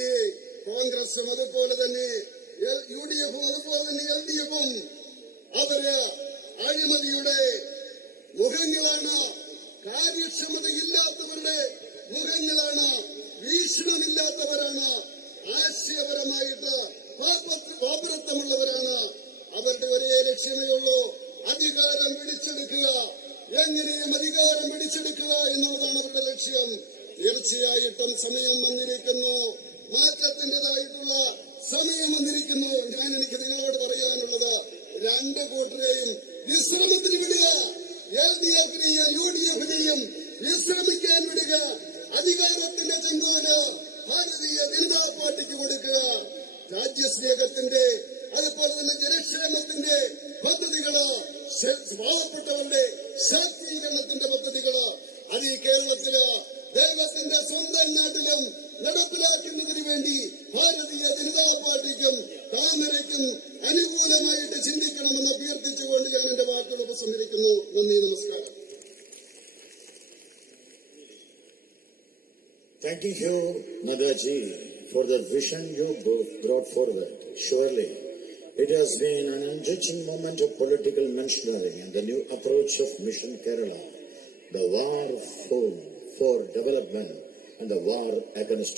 കോൺഗ്രസും അതുപോലെ തന്നെ UDF അതുപോലെ തന്നെ LDFും അവര് അഴിമതിയുടെ മുഖങ്ങളാണ്, കാര്യക്ഷമതയില്ലാത്തവരുടെ മുഖങ്ങളാണ്, വീക്ഷണമില്ലാത്തവരാണ്, ആശയപരമായിട്ട് പാപ്പരത്വമുള്ളവരാണ്. അവരുടെ ഒരേ ലക്ഷ്യമേ ഉള്ളൂ, അധികാരം പിടിച്ചെടുക്കുക. എങ്ങനെയും അധികാരം പിടിച്ചെടുക്കുക എന്നുള്ളതാണ് അവരുടെ ലക്ഷ്യം. തീർച്ചയായിട്ടും സമയം വന്നിരിക്കുന്നു, മാറ്റത്തിൻ്റെതായിട്ടുള്ള സമയം വന്നിരിക്കുന്നു. എനിക്ക് നിങ്ങളോട് പറയാനുള്ളത്, രണ്ട് കൂട്ടരെയും വിശ്രമത്തിന് വിടുക. LDFിനെയും UDFിനെയും വിശ്രമിക്കാൻ വിടുക. അധികാരത്തിന്റെ ചെങ്കോല് ഭാരതീയ ജനതാ പാർട്ടിക്ക് കൊടുക്കുക. രാജ്യസ്നേഹത്തിന്റെ അതുപോലെ തന്നെ ജനക്ഷേമത്തിന്റെ പദ്ധതികള്, പാവപ്പെട്ടവരുടെ ശാക്തീകരണത്തിന്റെ പദ്ധതികള് അത് ഈ കേരളത്തില് ദൈവത്തിന്റെ സ്വന്തം നാട്ടിലും നടപ്പിലാക്കുന്നതിന് വേണ്ടി ഭാരതീയ ജനതാ പാർട്ടിക്കും താമരയ്ക്കും അനുകൂലമായിട്ട് ചിന്തിക്കണമെന്ന് അഭ്യർത്ഥിച്ചുകൊണ്ട് ഞാൻ എന്റെ വാക്കുകൾ ഉപസംഹരിക്കുന്നു. നന്ദി, നമസ്കാരം. Thanking you, Nadaji, for the vision you brought forward. Surely, it has been an enriching moment of political mentioning and the new approach of Mission Kerala, the war for development and the war against